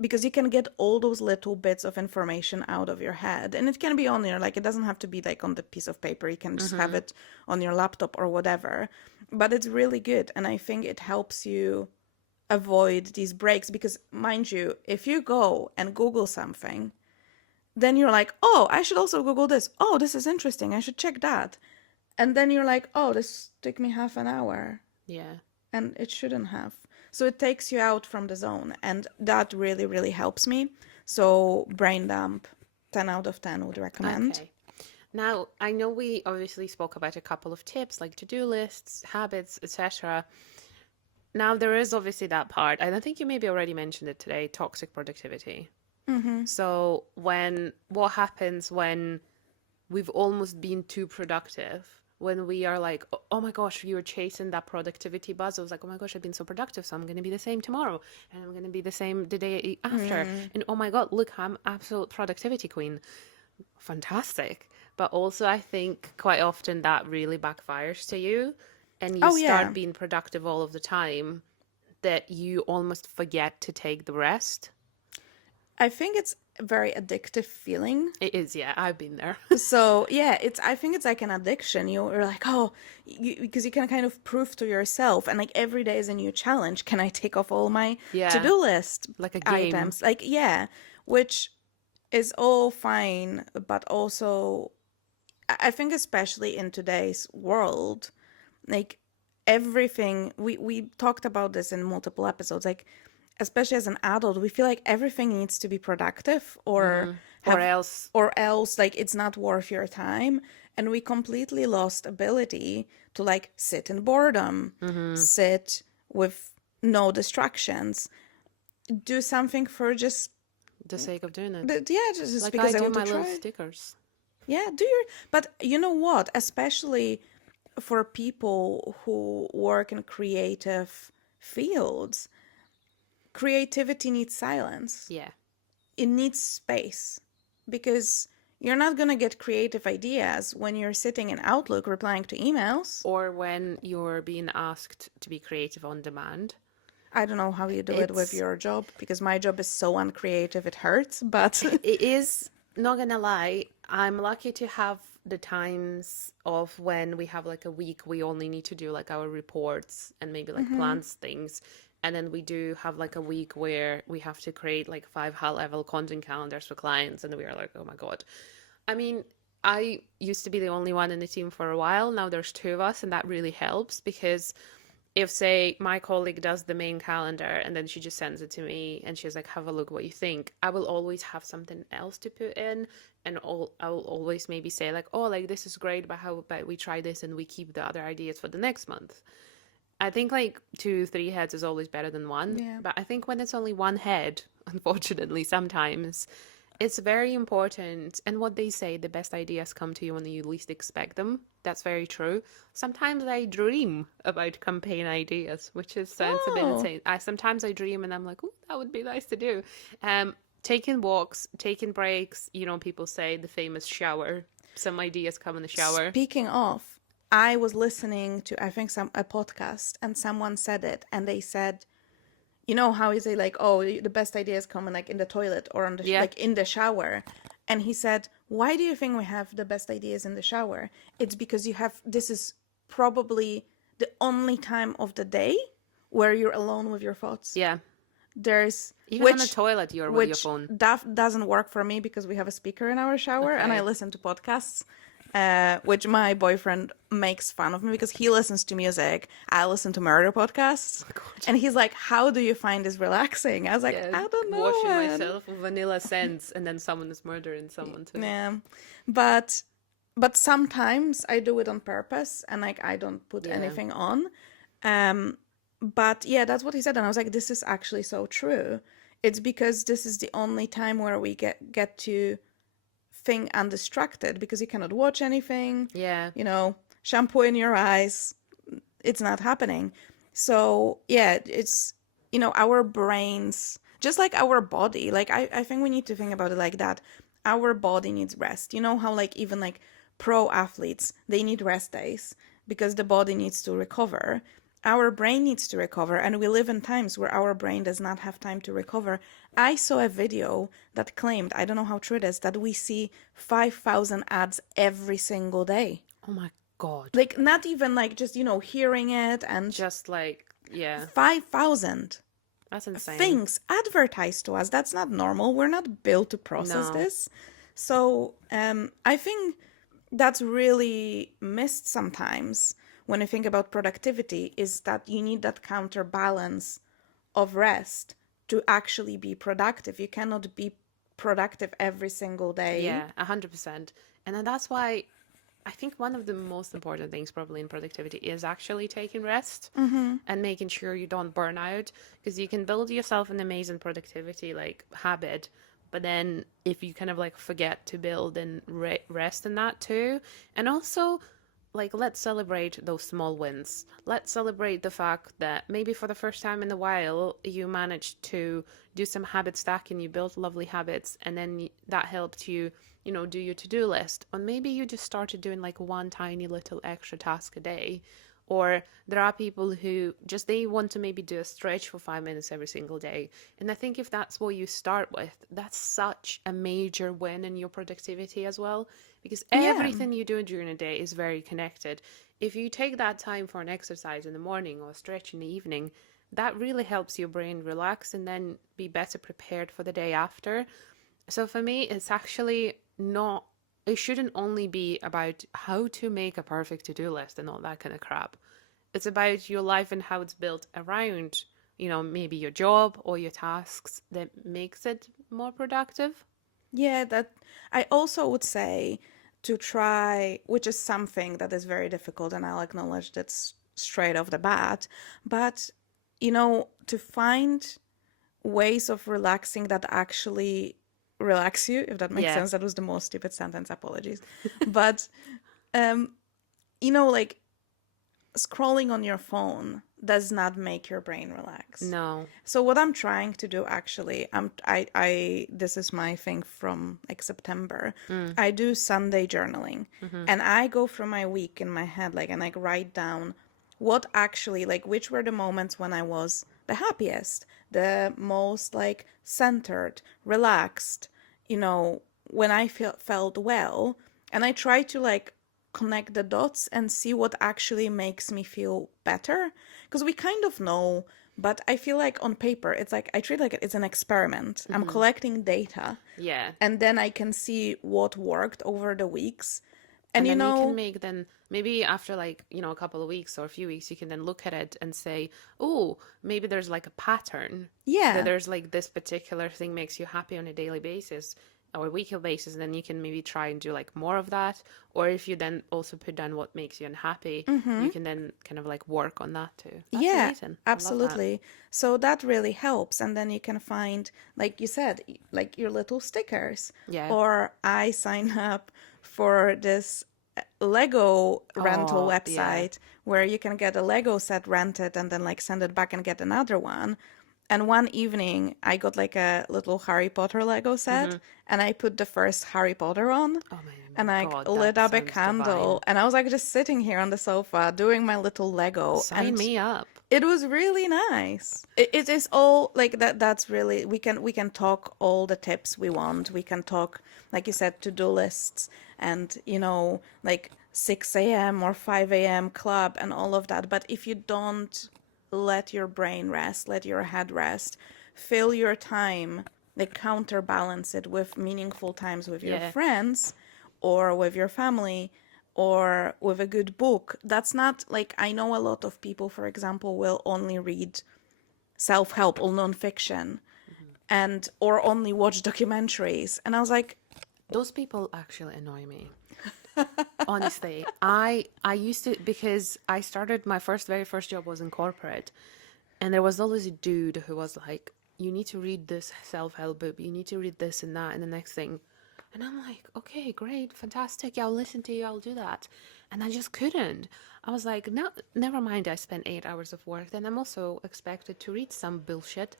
because you can get all those little bits of information out of your head. And it can be on your, like, it doesn't have to be like on the piece of paper. You can just have Mm-hmm. it on your laptop or whatever. But it's really good. And I think it helps you avoid these breaks because, mind you, if you go and Google something, then you're like, oh, I should also Google this. Oh, this is interesting. I should check that. And then you're like, oh, this took me half an hour. Yeah. And it shouldn't have. So it takes you out from the zone. And that really, really helps me. So brain dump, 10 out of 10 would recommend. Okay. Now, I know we obviously spoke about a couple of tips like to-do lists, habits, etc. Now, there is obviously that part, and I think you maybe already mentioned it today, toxic productivity. Mm-hmm. So what happens when we've almost been too productive? When we are like, oh my gosh, you were chasing that productivity buzz. I was like, oh my gosh, I've been so productive, so I'm going to be the same tomorrow. And I'm going to be the same the day after. And oh my God, look, I'm absolute productivity queen. Fantastic. But also, I think quite often that really backfires to you. And you Oh, yeah. start being productive all of the time that you almost forget to take the rest. I think it's a very addictive feeling. It is, yeah, I've been there. So yeah, I think it's like an addiction. You're like, oh, because you can kind of prove to yourself, and like every day is a new challenge. Can I take off all my Yeah. to-do list Like a game. items? Like, yeah, which is all fine, but also I think especially in today's world, like everything we talked about this in multiple episodes, like especially as an adult, we feel like everything needs to be productive or Or have, else, or else like it's not worth your time, and we completely lost ability to like sit in boredom, sit with no distractions, do something for just the sake of doing it. yeah, just Like because I I do want to my little try. stickers. Yeah, do your, but you know what? Especially for people who work in creative fields, creativity needs silence. Yeah. It needs space because you're not going to get creative ideas when you're sitting in Outlook replying to emails. Or when you're being asked to be creative on demand. I don't know how you do it with It's- your job because my job is so uncreative it hurts, but It is, not gonna lie, I'm lucky to have the times of when we have like a week we only need to do like our reports and maybe like plans things. And then we do have like a week where we have to create like 5 high-level content calendars for clients, and we are like, oh my God. I mean, I used to be the only one in the team for a while. Now there's 2 of us, and that really helps because if say my colleague does the main calendar and then she just sends it to me and she's like, have a look what you think, I will always have something else to put in. And I will always maybe say like, oh, like this is great, but how about we try this and we keep the other ideas for the next month. I think like 2 3 heads is always better than one, Yeah. but I think when it's only one head, unfortunately sometimes it's very important. And what they say, the best ideas come to you when you least expect them. That's very true. Sometimes I dream about campaign ideas, which is sounds a bit Oh, insane. Sometimes I dream and I'm like, oh, that would be nice to do. Taking walks, taking breaks, people say the famous shower. Some ideas come in the shower. speaking of, I was listening to, I think, a podcast, and someone said it, and they said, you know how is it like, oh, the best ideas come in like in the toilet or on the Yeah. like in the shower, and he said, why do you think we have the best ideas in the shower? It's because you have, this is probably the only time of the day where you're alone with your thoughts. Yeah. There's Even on the toilet, you're with your which phone. that doesn't work for me because we have a speaker in our shower and I Okay. listen to podcasts, which my boyfriend makes fun of me because he listens to music. I listen to murder podcasts, and he's like, "How do you find this relaxing?" I was like, Yeah, "I don't know." washing Man." myself with vanilla scents, and then someone is murdering someone too. Yeah, but sometimes I do it on purpose and like I don't put Yeah, anything on. Um, but yeah, that's what he said, and I was like, "This is actually so true." It's because this is the only time where we get to think undistracted because you cannot watch anything, yeah, shampoo in your eyes, it's not happening. So yeah, it's, our brains, just like our body, like I think we need to think about it like that. Our body needs rest. You know how like even like pro athletes, they need rest days because the body needs to recover. Our brain needs to recover, and we live in times where our brain does not have time to recover. I saw a video that claimed, I don't know how true it is, that we see 5,000 ads every single day. oh my god, Like, not even like just, hearing it, and just like, yeah, 5,000 that's insane. things advertised to us. That's not normal. We're not built to process No, this. So I think that's really missed sometimes when you think about productivity, is that you need that counterbalance of rest to actually be productive. You cannot be productive every single day. yeah, 100%. And then that's why I think one of the most important things probably in productivity is actually taking rest and making sure you don't burn out, because you can build yourself an amazing productivity like habit, but then if you kind of like forget to build and rest in that too. And also, like, let's celebrate those small wins. Let's celebrate the fact that maybe for the first time in a while you managed to do some habit stacking, you built lovely habits, and then that helped you, do your to-do list. Or maybe you just started doing like one tiny little extra task a day. Or there are people who just they want to maybe do a stretch for 5 minutes every single day. And I think if that's what you start with, that's such a major win in your productivity as well, because Yeah. everything you do during a day is very connected. If you take that time for an exercise in the morning or a stretch in the evening, that really helps your brain relax and then be better prepared for the day after. So for me, it's actually not, it shouldn't only be about how to make a perfect to do list and all that kind of crap. It's about your life and how it's built around, maybe your job or your tasks that makes it more productive. Yeah, that I also would say to try, which is something that is very difficult, and I'll acknowledge that straight off the bat, but to find ways of relaxing that actually relax you, if that makes Yeah. sense. That was the most stupid sentence, apologies. But um, like scrolling on your phone does not make your brain relax. No. So what I'm trying to do actually, I this is my thing from like September. Mm. I do Sunday journaling, Mm-hmm. and I go through my week in my head, like, and like write down what actually, like, which were the moments when I was the happiest, the most like centered, relaxed, when I felt well, and I try to like connect the dots and see what actually makes me feel better, because we kind of know, but I feel like on paper it's like I treat like it's an experiment. I'm Mm-hmm. collecting data, Yeah. and then I can see what worked over the weeks. And And you then you can know, make then maybe after like, a couple of weeks or a few weeks, you can then look at it and say, oh, maybe there's like a pattern that yeah. there's like this particular thing makes you happy on a daily basis or a weekly basis. Then you can maybe try and do like more of that. Or if you then also put down what makes you unhappy, Mm-hmm. you can then kind of like work on that too. That's Yeah, amazing. I love that. absolutely. So that really helps. And then you can find, like you said, like your little stickers. Yeah. Or I sign up for this Lego rental Oh, yeah. website where you can get a Lego set rented and then like send it back and get another one. And one evening, I got like a little Harry Potter Lego set, Mm-hmm. and I put the first Harry Potter on, Oh my and I God, lit that up a sounds divine. candle, and I was like just sitting here on the sofa doing my little Lego, Sign and me up. it was really nice. It is all like that. That's really we can talk all the tips we want. We can talk, like you said, to-do lists, and like 6 a.m. or 5 a.m. club and all of that. But if you don't let your brain rest, let your head rest, fill your time, like counterbalance it with meaningful times with your Yeah. friends or with your family or with a good book. That's not like, I know a lot of people, for example, will only read self-help or nonfiction and or only watch documentaries. And I was like, Those people actually annoy me. Honestly, I used to, because I started my very first job was in corporate, and there was always a dude who was like, "You need to read this self-help book. You need to read this and that and the next thing," and I'm like, "Okay, great, fantastic. Yeah, I'll listen to you. I'll do that," and I just couldn't. I was like, "No, never mind. I spent 8 hours of work. Then I'm also expected to read some bullshit."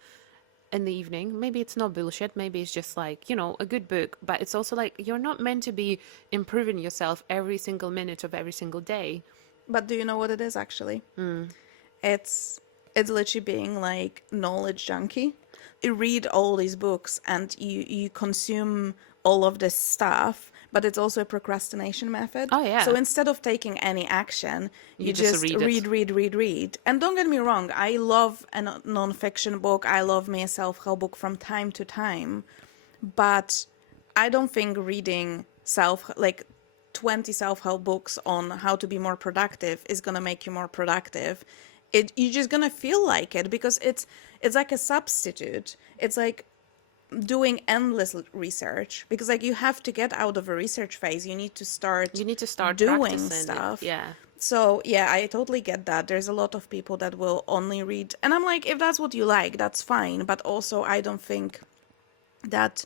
In the evening. Maybe it's not bullshit. Maybe it's just like, a good book. But it's also like you're not meant to be improving yourself every single minute of every single day. but do you know what it is actually? It's literally being like knowledge junkie. You read all these books and you consume all of this stuff, but it's also a procrastination method. Oh, So yeah. instead of taking any action, you You just just read it. read. And don't get me wrong, I love a non-fiction book. I love me a self-help book from time to time, but I don't think reading 20 self-help books on how to be more productive is going to make you more productive. You're just going to feel like it because it's like a substitute. It's like doing endless research because like you have to get out of a research phase. You need to start You need to start doing practicing it. stuff. Yeah. So yeah, I totally get that. There's a lot of people that will only read, and I'm like, if that's what you like, that's fine. But also, I don't think that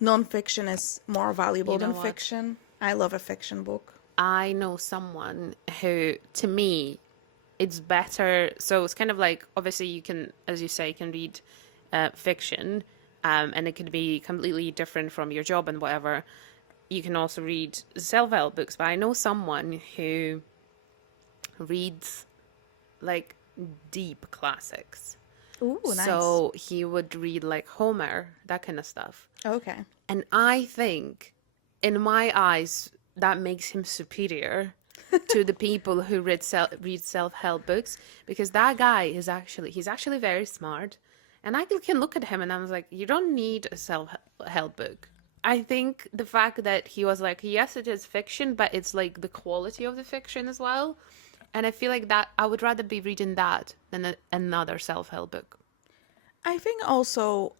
nonfiction is more valuable You know than what? fiction. I love a fiction book. I know someone who, to me, it's better. So it's kind of like, obviously, you can, as you say, you can read fiction, and it could be completely different from your job and whatever. You can also read self-help books, but I know someone who reads like deep classics. Ooh, nice. So he would read like Homer, that kind of stuff. Okay. And I think, in my eyes, that makes him superior to the people who read self-help books, because that guy he's actually very smart. And I can look at him and I was like, you don't need a self-help book. I think the fact that he was like, yes, it is fiction, but it's like the quality of the fiction as well. And I feel like that I would rather be reading that than another self-help book. I think also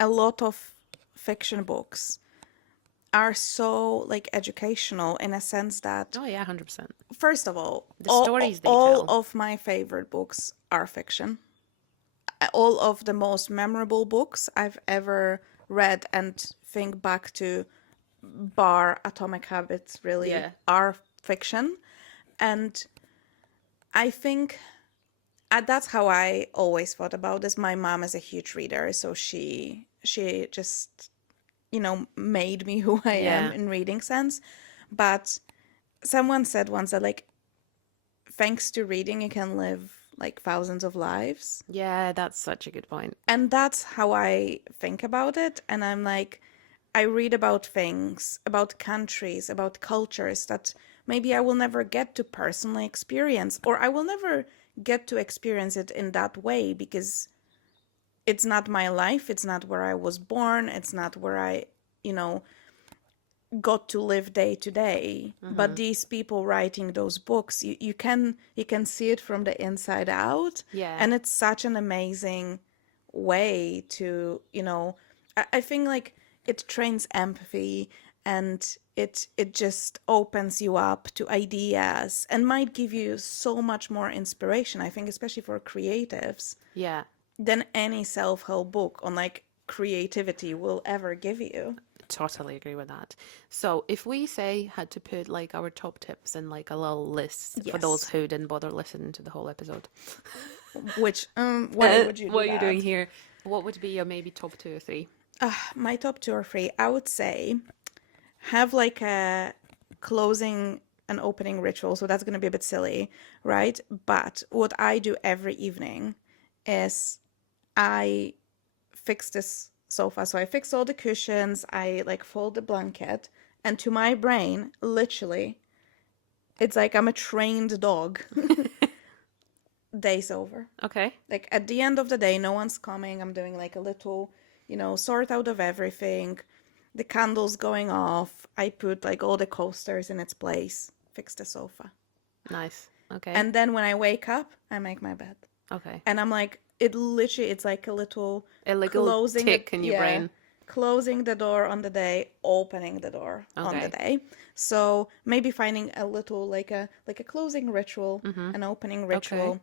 a lot of fiction books are so like educational in a sense that, Oh yeah, 100%. first of all, The stories they all tell. of my favorite books are fiction. All of the most memorable books I've ever read and think back to, bar Atomic Habits, really Yeah. are fiction. And I think that's how I always thought about this. My mom is a huge reader, so she just made me who I am Yeah. in reading sense. But someone said once that like thanks to reading you can live like thousands of lives. Yeah, that's such a good point. And that's how I think about it. And I'm like, I read about things, about countries, about cultures that maybe I will never get to personally experience, or I will never get to experience it in that way because it's not my life. It's not where I was born. It's not where I, you know, got to live day to day. But these people writing those books, you can see it from the inside out. Yeah. And it's such an amazing way to, I think like it trains empathy, and it just opens you up to ideas and might give you so much more inspiration, I think, especially for creatives, Yeah. than any self-help book on like creativity will ever give you. Totally agree with that. So if we say had to put like our top tips in like a little list for those Yes. who didn't bother listening to the whole episode, Which why would you do what are you doing that? here? What would be your maybe top two or three? My top two or three, I would say, have like a closing and opening ritual. So that's going to be a bit silly, right? But what I do every evening is I fix this sofa. So I fix all the cushions, I like fold the blanket, and to my brain, literally, it's like I'm a trained dog. Day's over. Okay. Like at the end of the day, no one's coming. I'm doing like a little, sort out of everything. The candles going off. I put like all the coasters in its place. Fix the sofa. Nice. Okay. And then when I wake up, I make my bed. Okay. And I'm like, it's like a little A little closing tick in your brain. closing the door on the day, opening the door on the Okay. day. So maybe finding a little like a closing ritual, an opening ritual.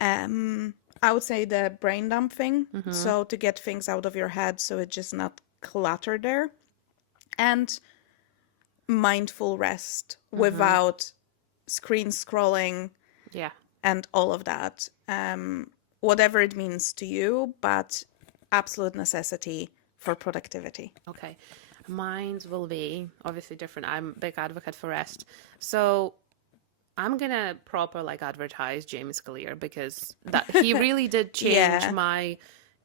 I would say the brain dump thing. So to get things out of your head, so it's just not cluttered there, and mindful rest without screen scrolling Yeah. and all of that. Whatever it means to you, but absolute necessity for productivity. Okay. Mine's will be obviously different. I'm a big advocate for rest. So I'm gonna proper like advertise James Clear because that he really did change Yeah. my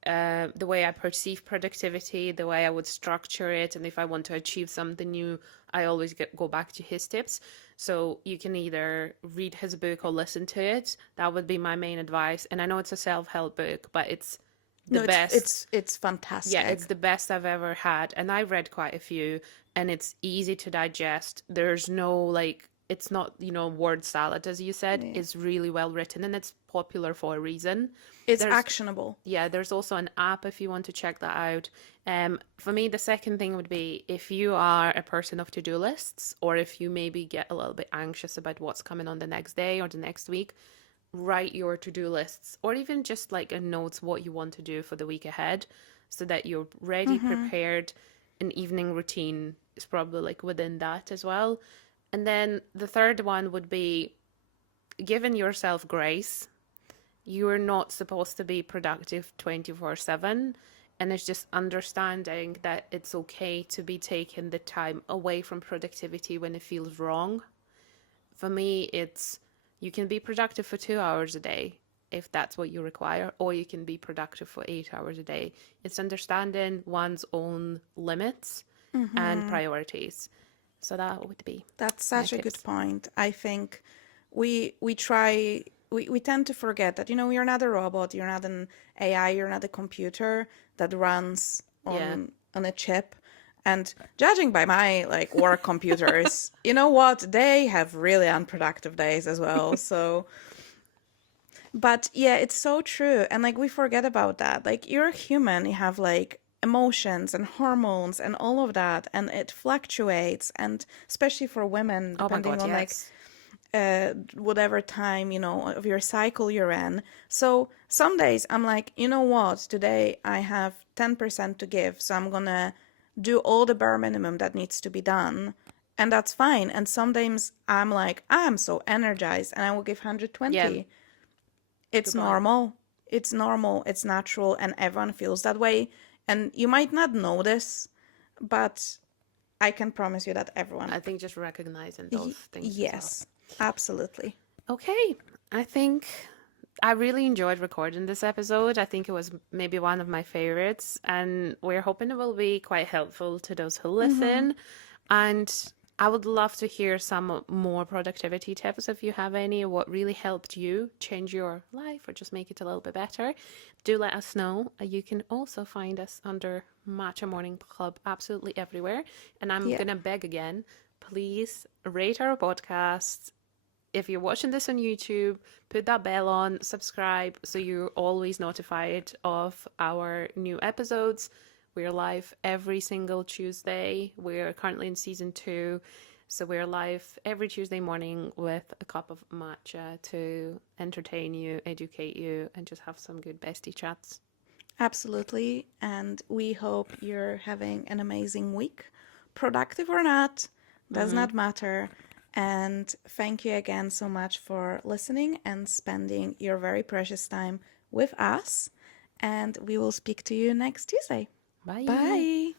the way I perceive productivity, the way I would structure it, and if I want to achieve something new, I always go back to his tips. So you can either read his book or listen to it. That would be my main advice. And I know it's a self-help book, but it's the No, it's best. it's fantastic. Yeah, it's the best I've ever had. And I read quite a few, and it's easy to digest. There's no like, it's not, word salad, as you said. It's really well written, and it's popular for a reason. It's There's, actionable. yeah, there's also an app if you want to check that out. For me, the second thing would be if you are a person of to-do lists, or if you maybe get a little bit anxious about what's coming on the next day or the next week, write your to-do lists, or even just like a notes what you want to do for the week ahead, so that you're ready, prepared. An evening routine is probably like within that as well. And then the third one would be giving yourself grace. You're not supposed to be productive 24/7, and it's just understanding that it's okay to be taking the time away from productivity when it feels wrong. For me, it's you can be productive for 2 hours a day if that's what you require, or you can be productive for 8 hours a day. It's understanding one's own limits and priorities. So that would be That's my such a good tips. point. I think we try we tend to forget that you're not a robot, you're not an AI, you're not a computer that runs Yeah. on a chip. And judging by my like work computers, you know what? They have really unproductive days as well. So, but yeah, it's so true. And like we forget about that. Like you're a human, you have like emotions and hormones and all of that, and it fluctuates. And especially for women, Oh my depending God, on like yes. whatever time of your cycle you're in. So some days I'm like, you know what, today I have 10% to give, so I'm gonna do all the bare minimum that needs to be done, and that's fine. And sometimes I'm like, I'm so energized and I will give Yeah, 120. It's good point. normal. It's normal, it's natural, and everyone feels that way. And you might not know this, but I can promise you that everyone. I think just recognizing those things as well. Yes, absolutely. Okay, I think I really enjoyed recording this episode. I think it was maybe one of my favorites, and we're hoping it will be quite helpful to those who listen. And I would love to hear some more productivity tips if you have any, what really helped you change your life or just make it a little bit better. Do let us know. You can also find us under Matcha Morning Club absolutely everywhere. And I'm Yeah, going to beg again, please rate our podcast. If you're watching this on YouTube, put that bell on, subscribe so you're always notified of our new episodes. We're live every single Tuesday. We're currently in season 2. So we're live every Tuesday morning with a cup of matcha to entertain you, educate you, and just have some good bestie chats. absolutely. And we hope you're having an amazing week. Productive or not, does Mm-hmm. not matter. And thank you again so much for listening and spending your very precious time with us. And we will speak to you next Tuesday. Bye. Bye.